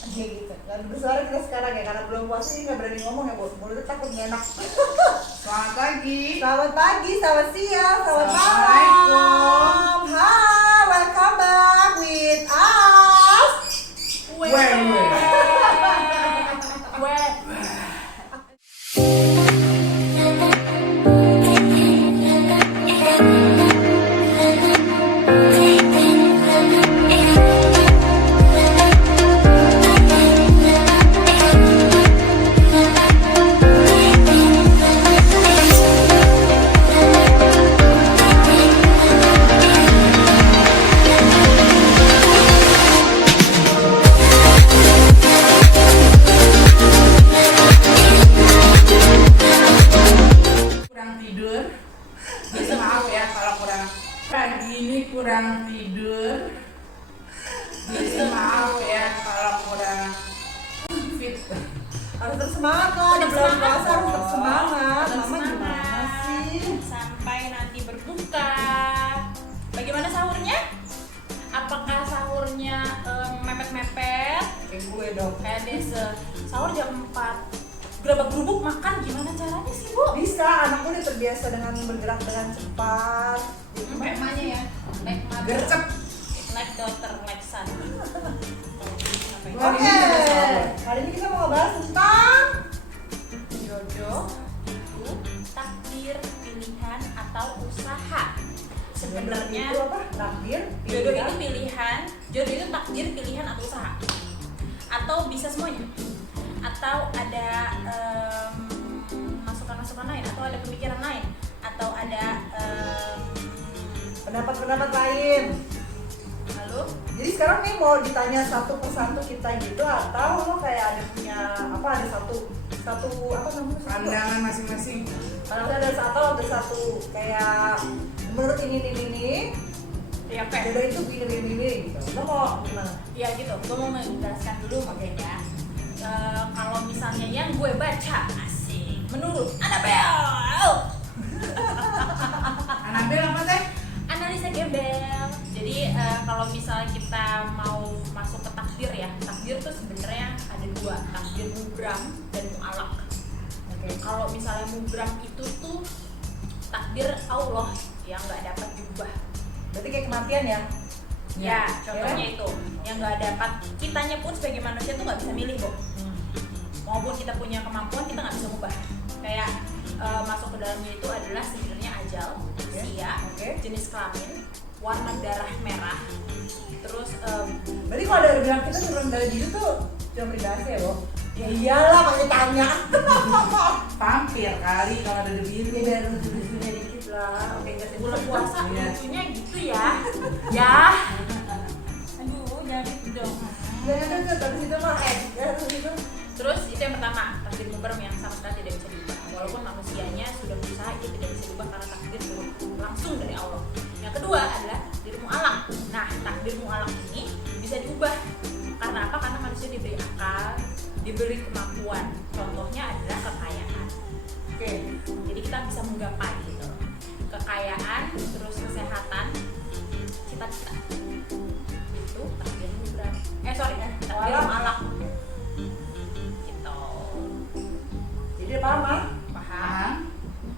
Kayak gitu. Gak bersuara kita sekarang ya, karena belum puasa ini nggak berani ngomong ya, Bu. Mulutnya takut nggak enak. Selamat pagi. Selamat pagi, selamat siang, selamat Assalamualaikum. malam. Hai, welcome back with us. Kurang tidur. Bisa maaf ya kalau kurang pagi ini kurang tidur. Bisa maaf ya kalau kurang fit. Harus tetap semangat lah, di bulan puasa harus tetap semangat. Tetap Mama gimana semangat. sih? Sampai nanti berbuka. Bagaimana sahurnya? Apakah sahurnya mepet-mepet? Kayak gue dong. Kayak desa sahur jam 4 gerabak gerubuk makan, gimana caranya sih, Bu? Bisa, anakku udah terbiasa dengan bergerak dengan cepat. Kayak emaknya ya, like mother, Gercep. like daughter, like son. Oke, hari ini kita mau ngebahas tentang Jodoh itu takdir, pilihan, atau usaha. Sebenarnya itu apa? Takdir, jodoh pilihan. itu pilihan, jodoh itu takdir, pilihan, atau usaha. Atau bisa semuanya. Atau ada masukan-masukan lain, atau ada pemikiran lain, atau ada pendapat-pendapat lain. lalu Jadi sekarang nih mau ditanya satu persatu kita gitu, atau lo kayak ada punya apa, ada satu apa namanya, Pandangan masing-masing. kalau ada satu kayak menurut ini ya kayak jodoh itu gini gitu. Lo mau gimana? ya gitu. Gue mau menjelaskan dulu makanya. Kalau misalnya yang gue baca asik, menurut Annabelle, Anabel apa teh? analisa gembel. Jadi kalau misalnya kita mau masuk ke takdir ya, takdir tuh sebenarnya ada dua, takdir mubram dan mu'alak. Oke. Kalau misalnya mubram itu tuh takdir Allah yang nggak dapat diubah. Berarti kayak kematian ya? Ya, contohnya itu yang nggak dapat. Kitanya pun sebagai manusia tuh nggak bisa milih, kok. Maupun kita punya kemampuan, kita nggak bisa ubah. Kayak masuk ke dalamnya itu adalah sebenarnya ajal, usia, jenis kelamin, warna darah merah, terus Berarti kalau ada bilang kita turun dari diri tuh cuma privasi ya, Bo? Ya iyalah, pakai tanya. Vampir kali kalau ada di biru. Ini biar lucu-lucunya dikit lah. Oke, nggak sih bulan puasa Iya. lucunya gitu ya. Ya. Aduh, jangan gitu dong. Jangan tuh, tapi itu mah itu. Terus itu yang pertama, takdir mubram yang sama sekali tidak bisa diubah. Walaupun manusianya sudah berusaha, itu tidak bisa diubah karena takdir langsung dari Allah. Yang kedua adalah takdir mu'alak. Nah, takdir mu'alak ini bisa diubah. Karena apa? Karena manusia diberi akal, diberi kemampuan. Contohnya adalah kekayaan. Oke. Jadi kita bisa menggapai gitu. Kekayaan, terus kesehatan, cita-cita. Itu takdir mubram. Takdir Mu'alak. mu'alak. Gitu. Jadi paham, ah? Paham?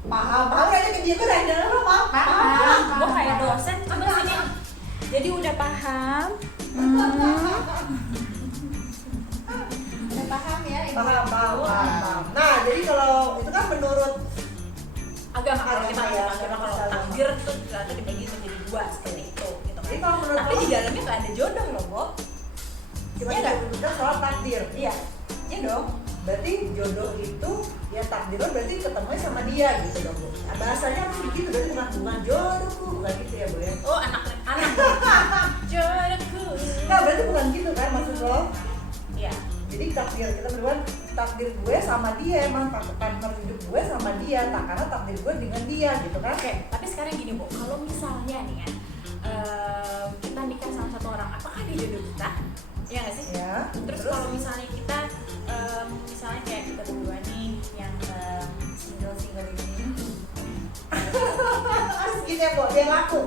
Paham kayaknya ke dia tuh dari dalam lo, paham? Paham. Gue kayak dosen, coba sini. Jadi udah paham? Udah paham ya? Ibu? Paham. Nah, jadi kalau itu kan menurut Agama kalau kita Agama ya, masuk agama, kalau agama. takdir tuh ternyata dibagi menjadi dua seperti itu gitu kan. Jadi kalau menurut Tapi di dalamnya nggak ada jodoh loh, Bo. cuma Iya nggak? kita soal takdir. Iya. Iya dong. Berarti jodoh itu ya takdir lo berarti ketemunya sama dia gitu dong, Bu. Nah, bahasanya harus begitu, berarti bukan jodohku, bukan gitu ya, Bu ya. Oh, anak jodohku. Nah, berarti bukan gitu kan maksud lo? Iya. Jadi takdir kita berdua, takdir gue sama dia, emang partner hidup gue sama dia, tak karena takdir gue dengan dia gitu kan. Oke, tapi sekarang gini, Bu. Kalau misalnya nih ya, kita nikah sama satu orang, apakah dia jodoh kita? Iya nggak sih? Ya. Terus kalau misalnya kita misalnya kayak kita berdua nih yang single ini harus gitu ya, Bu, dia laku.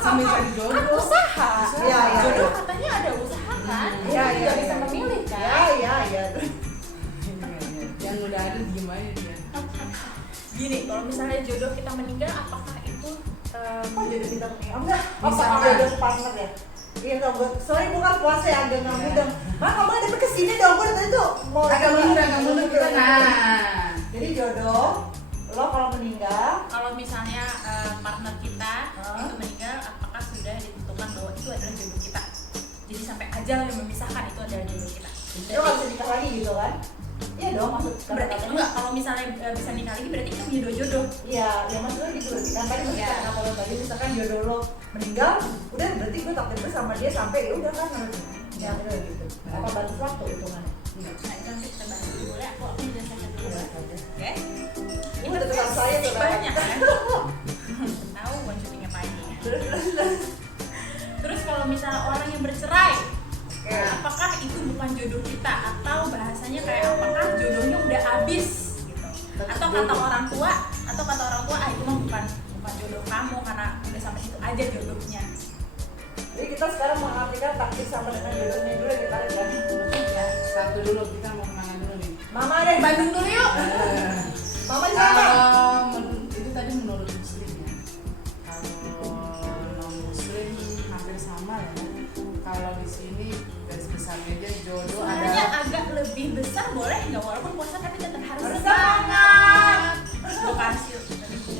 Sambil cari kan jodoh. usaha. Iya, iya, Jodoh iya. katanya ada usaha kan? Iya, Kita iya, bisa iya. memilih jodoh kita meninggal, apakah itu Kok jodoh kita meninggal? Enggak, Bisa apa kan? jodoh partner ya? Iya dong, sorry bukan puasa ya, agak nggak mudeng. Mak, kamu ada kesini dong, gue tadi tuh mau Agak mundur kita. Nah, Jadi jodoh, lo kalau meninggal, kalau misalnya partner kita Hah? itu meninggal, apakah sudah ditentukan bahwa itu adalah jodoh kita? Jadi sampai ajal yang memisahkan itu adalah jodoh kita. lo nggak bisa nikah lagi gitu kan? Iya dong, maksud Berarti kata-katanya. enggak, kalau misalnya bisa nikah lagi berarti kita punya dua jodoh. Iya, ya maksudnya gitu berarti kan tadi Iya. maksudnya kalau tadi misalkan jodoh lo meninggal, udah berarti gue takdir gue sama dia sampai ya udah kan harus ya udah gitu. Apa batas waktu hitungannya? Nah itu nanti kita bahas dulu, boleh aku menjelaskan dulu. Iya, Oke? aja. Ini Udah tukang saya tuh, Bang. banyak kan? Tahu bukan syutingnya pagi. Terus. Terus kalau misalnya orang yang bercerai, Oke. apakah itu bukan jodoh kita atau bahasanya kayak apakah jodohnya udah habis gitu? Atau kata orang tua itu mah bukan jodoh kamu karena udah sampai situ aja jodohnya. Jadi kita sekarang mengartikan takdir sama dengan jodohnya dulu ya, kita kan. ya, satu dulu kita mau kemana dulu nih? Mama deh, Bandung dulu yuk. Mama di mana? Itu tadi menurut muslim ya. Kalau non muslim hampir sama ya. Kalau di sini garis besarnya aja jodoh Sebenarnya adalah agak lebih besar boleh nggak walaupun puasa tapi tetap harus Harus semangat. Gue kasih.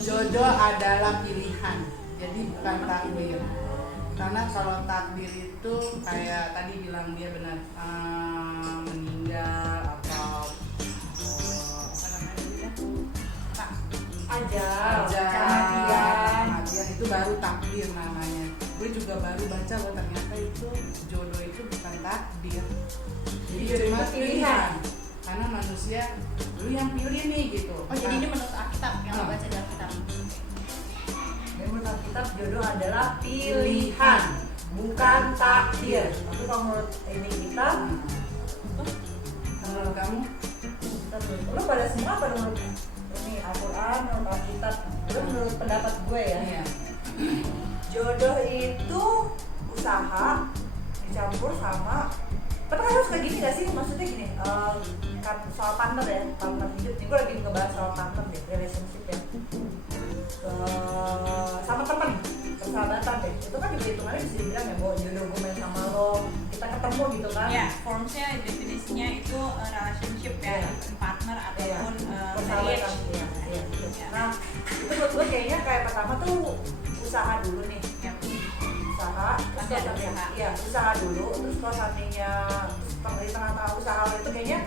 jodoh adalah pilihan. Jadi bukan takdir. Karena kalau takdir itu kayak tadi bilang dia benar meninggal atau apa namanya itu ya? Pak, Ajal. Kematian itu baru takdir namanya. Gue juga baru baca bahwa ternyata itu jodoh itu bukan takdir. Jadi Jodoh cuma itu pilihan. pilihan. Karena manusia lu yang pilih nih gitu. oh jadi ini menurut Alkitab yang lo baca di Alkitab. Menurut kitab jodoh adalah pilihan, bukan takdir. Tapi kalau menurut ini kita, Menurut kamu? lo pada semua apa menurut ini Al-Quran, menurut Alkitab, itu menurut pendapat gue ya. Iya. Jodoh itu usaha dicampur sama, tapi kan harus kayak gini gak sih? Maksudnya gini, kan soal partner ya, partner hidup. Ini gue lagi ngebahas soal partner deh, relationship ya. Sama temen, persahabatan deh. Itu kan juga hitungannya bisa dibilang ya, bahwa jodoh gue main sama lo, kita ketemu gitu kan. Ya, formsnya definisinya itu relationship ya, Iya. partner ataupun Persahabatan. marriage. Iya, iya, gitu. Iya. Nah, itu menurut gue kayaknya kayak pertama tuh usaha dulu nih. Ya. Usaha, Pasti ada usaha. Iya, usaha dulu, terus kalau seandainya di tengah-tengah usaha lo itu kayaknya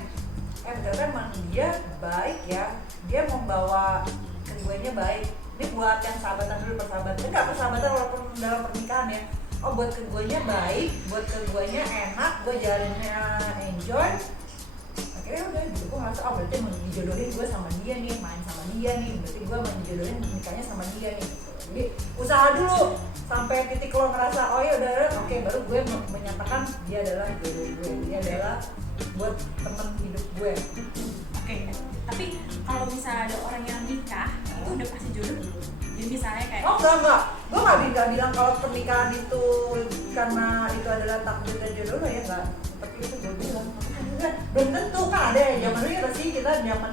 ternyata emang dia baik ya, dia membawa keduanya baik. Ini buat yang sahabatan dulu, persahabatan enggak persahabatan walaupun dalam pernikahan ya. Oh, buat keduanya baik, buat keduanya enak, gue jalannya enjoy. Akhirnya udah gitu, gue ngerasa oh berarti mau dijodohin gue sama dia nih, main sama dia nih, berarti gue mau dijodohin nikahnya sama dia nih. Jadi usaha dulu sampai titik lo ngerasa oh ya udah oke, baru gue menyatakan dia adalah jodoh gue, dia adalah buat temen hidup gue. Oke, tapi kalau misalnya ada orang yang nikah, itu udah pasti jodoh dulu. Jadi misalnya kayak Oh enggak, gue nggak bilang kalau pernikahan itu karena itu adalah takdir dan jodoh lo ya enggak. Seperti itu gue bilang. Belum tentu kan ada ya zaman dulu ya pasti kita zaman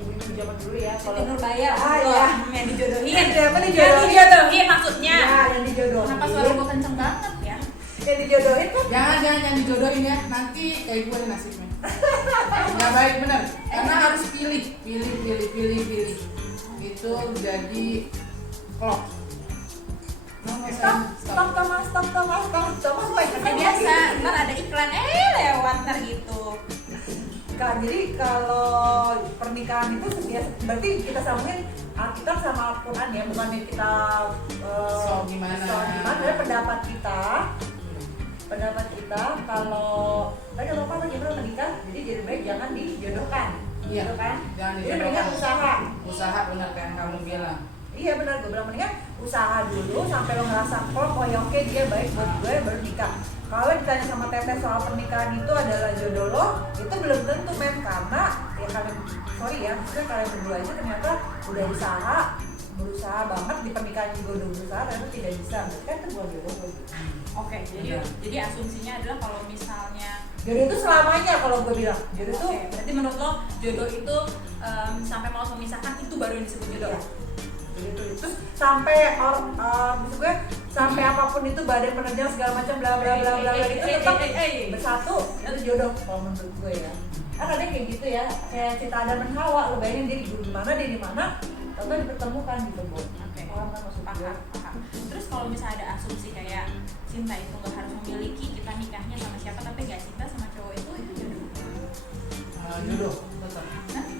ibu-ibu zaman dulu ya Siti Nurbaya ah ya yang dijodohin. Iya, apa Yang dijodohin? dijodohin maksudnya. Ya, yang dijodohin. Kenapa suara gue kenceng banget ya? Yang dijodohin kan Jangan dijodohin ya. Nanti kayak gue nasibnya. Nggak baik bener. Karena harus pilih. Itu jadi klop. stop Thomas Seperti biasa, ntar ada iklan, lewat ntar gitu. Kak, jadi kalau pernikahan itu berarti kita sambungin Alkitab sama Al-Quran ya, bukannya kita So gimana? ya, pendapat kita kalau tadi apa gimana menikah, jadi baik jangan dijodohkan, Iya. gitu kan? Jangan Jadi dijodohkan. mendingan usaha. Usaha benar kayak yang kamu bilang. Iya benar, gue bilang mendingan usaha dulu sampai lo ngerasa klop, oh ya oke dia baik buat gue baru nikah. Kalau ditanya sama Teteh soal pernikahan itu adalah jodoh lo, itu belum tentu men, karena ya kalian sorry ya, maksudnya kalian berdua aja ternyata udah berusaha banget di pernikahan juga udah berusaha ternyata tidak bisa, berarti kan itu bukan jodoh lo. Oke, jadi asumsinya adalah kalau misalnya Jodoh itu selamanya kalau gue bilang, jodoh itu Oke, berarti menurut lo jodoh itu sampai mau memisahkan itu baru yang disebut jodoh. Iya. gitu. Terus sampai maksud gue sampai apapun itu badai penerjang segala macam bla bla bla bla bla itu tetap bersatu, itu jodoh kalau menurut gue ya. Kan ada kayak gitu ya, kayak cerita Adam dan Hawa, lo bayangin dia di mana, lalu dipertemukan gitu, Bu. Oke. Paham kan maksud gue? Paham. Terus kalau misalnya ada asumsi kayak cinta itu nggak harus memiliki, kita nikahnya sama siapa tapi nggak cinta sama cowok itu jodoh. Jodoh tetap.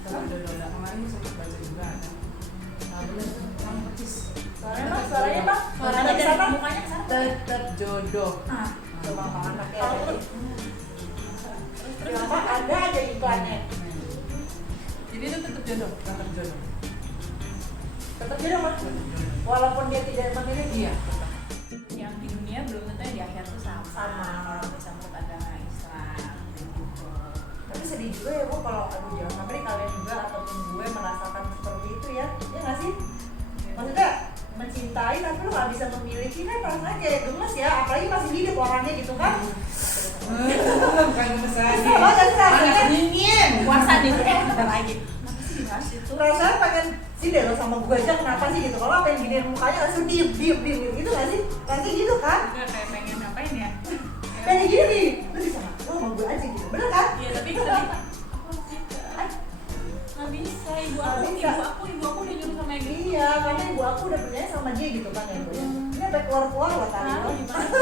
Tetap jodoh. Nah, kemarin gue sempat baca juga ada. Bener, orang pecis. Suaranya Pak? Suaranya dari sana. mukanya ke sana. Tetap jodoh. Coba sama anaknya. Kalau Kenapa ada aja iklannya? Jadi itu tetap jodoh. Tetap jodoh Mas. Walaupun dia tidak memiliki. Iya. yang di dunia belum tentu yang di akhir tuh sama. Sama. Disambut agama Islam gitu. Tapi sedih juga ya Bu kalau jangan sampai kalian juga ataupun gue merasakan seperti itu ya. Ya nggak sih? Maksudnya mencintai tapi lu nggak bisa memiliki kan rasanya kayak gemes ya, apalagi masih hidup orangnya gitu kan. Bukan gemes lagi. Sama kan rasanya Dingin. Puasa nih bentar lagi. Kenapa sih dibahas itu? rasanya pengen sih deh lo sama gue aja kenapa sih gitu, kalau pengen giniin mukanya langsung diem gitu nggak sih, rasanya gitu kan, Enggak kayak pengen ngapain ya? pengen gini nih lo bisa nggak lo sama gue aja gitu, bener kan? Iya tapi aku nggak bisa, ibu aku udah nyuruh sama yang gitu. Iya, karena ibu aku udah percaya sama dia gitu kan ya Bu ya. Ini sampai keluar loh tadi Tahu loh. gimana sih?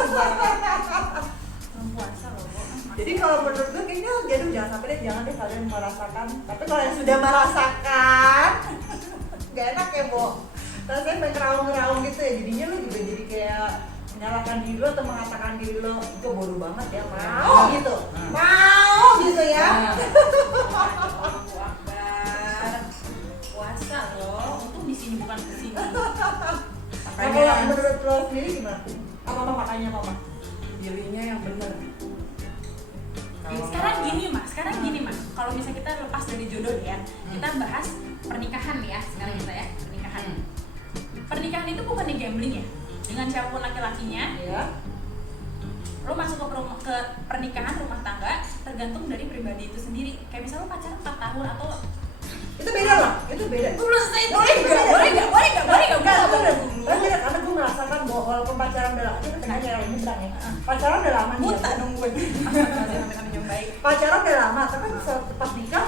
Belum puasa loh, Bu. Jadi kalau menurut gue kayaknya jadi jangan sampai deh, jangan deh kalian merasakan. Tapi kalau yang sudah merasakan, gak enak ya Bu. Rasanya main ngeraung gitu ya. Jadinya lu juga jadi kayak menyalahkan diri lo atau mengatakan diri lo itu bodoh banget ya, mau gitu, mau gitu ya. Allahu Akbar. Puasa loh, untung di sini bukan ke sini. Nah, kalau menurut lo sendiri gimana? Apa makanya mama? Pilihnya yang benar. Sekarang gini mas, kalau misalnya kita lepas dari jodoh deh ya, kita bahas pernikahan nih ya, sekarang kita ya, pernikahan itu bukannya gambling ya, dengan siapapun laki-lakinya, Ya. lo masuk ke pernikahan rumah tangga tergantung dari pribadi itu sendiri. Kayak misalnya lo pacaran 4 tahun atau Itu beda lah, itu beda. gue belum selesai itu, Boleh nggak? Boleh Karena gue merasakan bahwa walaupun pacaran udah lama, kita tengahnya yang nyebrang ya. Pacaran udah lama nih. buta dong gue. Namanya baik. Pacaran udah lama, tapi pas nikah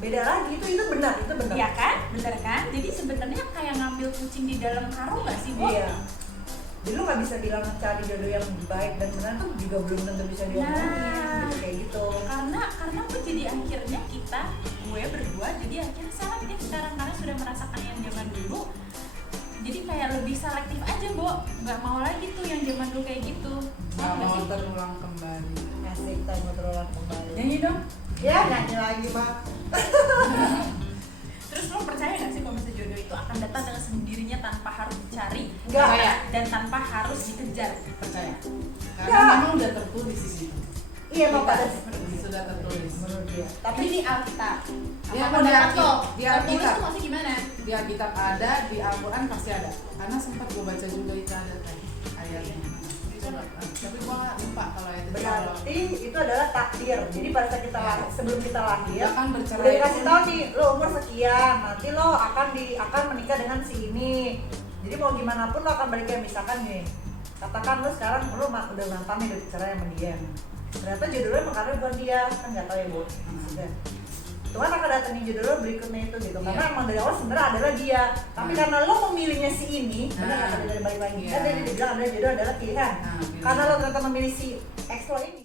beda lagi. Itu benar. Iya kan, bener kan? Jadi sebenarnya kayak ngambil kucing di dalam karung nggak sih, Bu? Iya. Jadi lu nggak bisa bilang cari jodoh yang baik dan benar tuh juga belum tentu bisa diomongin, gitu, kayak gitu. Karena tuh jadi akhirnya gue berdua jadi akhirnya selektif sekarang karena sudah merasakan yang zaman dulu. Jadi kayak lebih selektif aja, Bu. Nggak mau lagi tuh yang zaman dulu kayak gitu. Nggak mau terulang kembali. Asik, kita mau terulang kembali. Nyanyi dong. Ya nyanyi lagi Mak. Terus lo percaya nggak sih kalau misalnya jodoh itu akan datang dengan sendirinya tanpa harus dicari? Nggak. Percaya. Dan tanpa harus dikejar? Percaya. Nggak. Karena memang udah tertulis di situ. Iya Mak, pada Sudah tertulis. menurut dia. Tapi di Alkitab. Iya, Apa di pendapat Alkitab. lo? Di Tertulis Alkitab. tuh masih gimana? Di Alkitab ada, di Al-Quran pasti ada. Karena sempat gue baca juga itu ada tadi ayatnya. Coba, tapi gue nggak lupa kalau ayat itu. Berarti itu adalah takdir. Jadi pada saat kita lahir, sebelum kita lahir, Dia kan bercerai. udah dikasih tahu nih, lo umur sekian, nanti lo akan menikah dengan si ini. Jadi mau gimana pun lo akan balikan, misalkan nih, katakan lo sekarang lo udah mantan nih, udah cerai sama dia. Ternyata jodohnya emang karena bukan dia, kan nggak tahu ya Bu. Sudah. Tuhan akan datangin jodoh lo berikutnya itu gitu. Karena emang dari awal sebenarnya adalah dia. Tapi karena lo memilihnya si ini, benar kata dia dari balik lagi. Kan dia bilang adalah jodoh adalah pilihan. Nah, Karena lo ternyata memilih si ex lo ini.